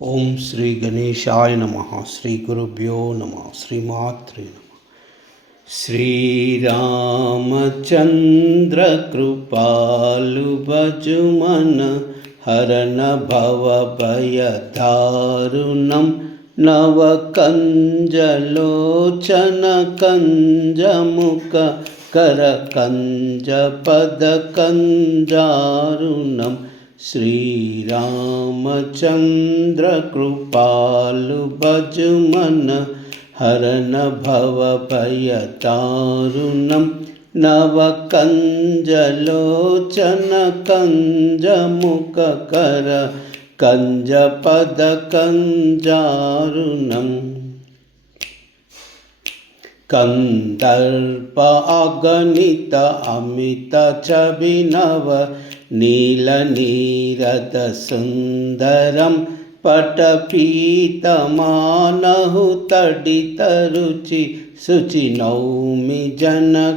ఓం శ్రీ గణేశాయ నమః. శ్రీ గురుభ్యో నమః. శ్రీమాత్రే నమః. శ్రీరామచంద్ర కృపాలు భజుమన హరణ భవ భయ దారుణం నవకంజలోచన కంజముఖ కర కంజ పద కంజారుణం శ్రీరామచంద్ర కృపాలు భజుమన హరణ భవ భయ దారుణం నవకంజలోచన కంజముఖ కర కంజ పద కంజారుణం కందర్ప అగణిత అమిత చభినవ నీల నీరద సుందరం పటపీతమానహు తడిత రుచి శుచి నౌమి జనకసుతావరం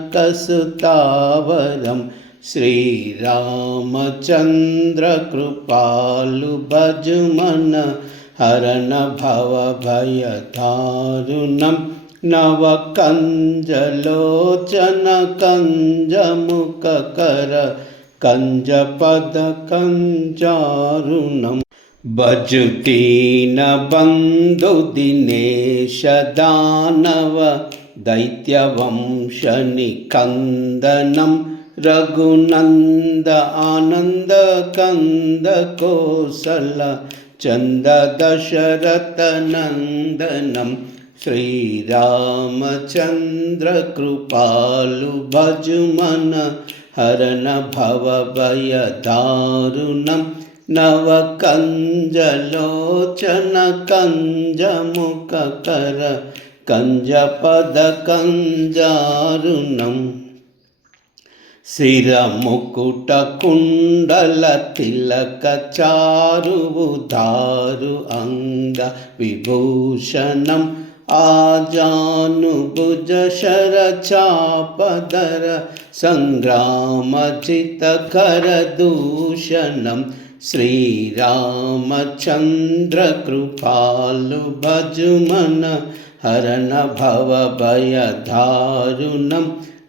శ్రీరామచంద్ర కృపాలు భజుమన హరణ భవ భయ దారుణం నవకంజలోచన కంజముఖ కర కంజ పద కంజారుణం భజుదీన బంధు దినేశ దానవ దైత్యవంశ నికందనం రఘునంద ఆనంద కంద కోసల చంద దశరథ నందనం శ్రీరామచంద్ర కృపాలు భజుమన హరణ భవ భయ దారుణం నవకంజలోచన కంజముఖ కర కంజ పద కంజారుణం శిరముకుట కుండల తిలక చారు దారు అంగ విభూషణం ఆజానుభుజ శర చాపదర సంగ్రామచిత కర దూషణం శ్రీరామచంద్ర కృపాలు భజుమన హరణ భవ భయ దారుణం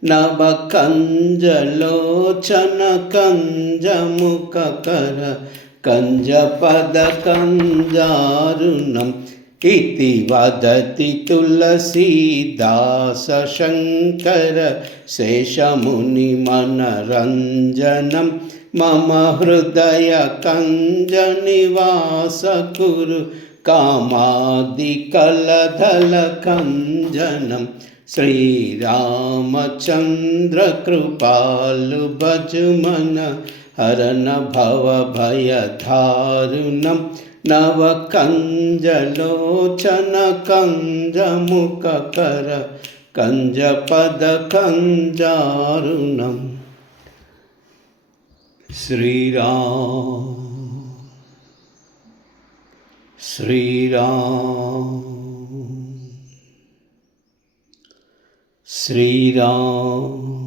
నవకంజలోచన కంజముఖ కర కంజ పద కంజారుణం ఇతి వదతి తులసీదాస శంకర శేషముని మనరంజనం మమ హృదయ కంజ నివాస కురు కామాది కలధల కంజనం శ్రీరామచంద్ర కృపాలు భజుమన హరణ భవ భయ దారుణం నవకంజలోచన కంజముఖ కర కంజ పద కంజారుణం శ్రీరామ్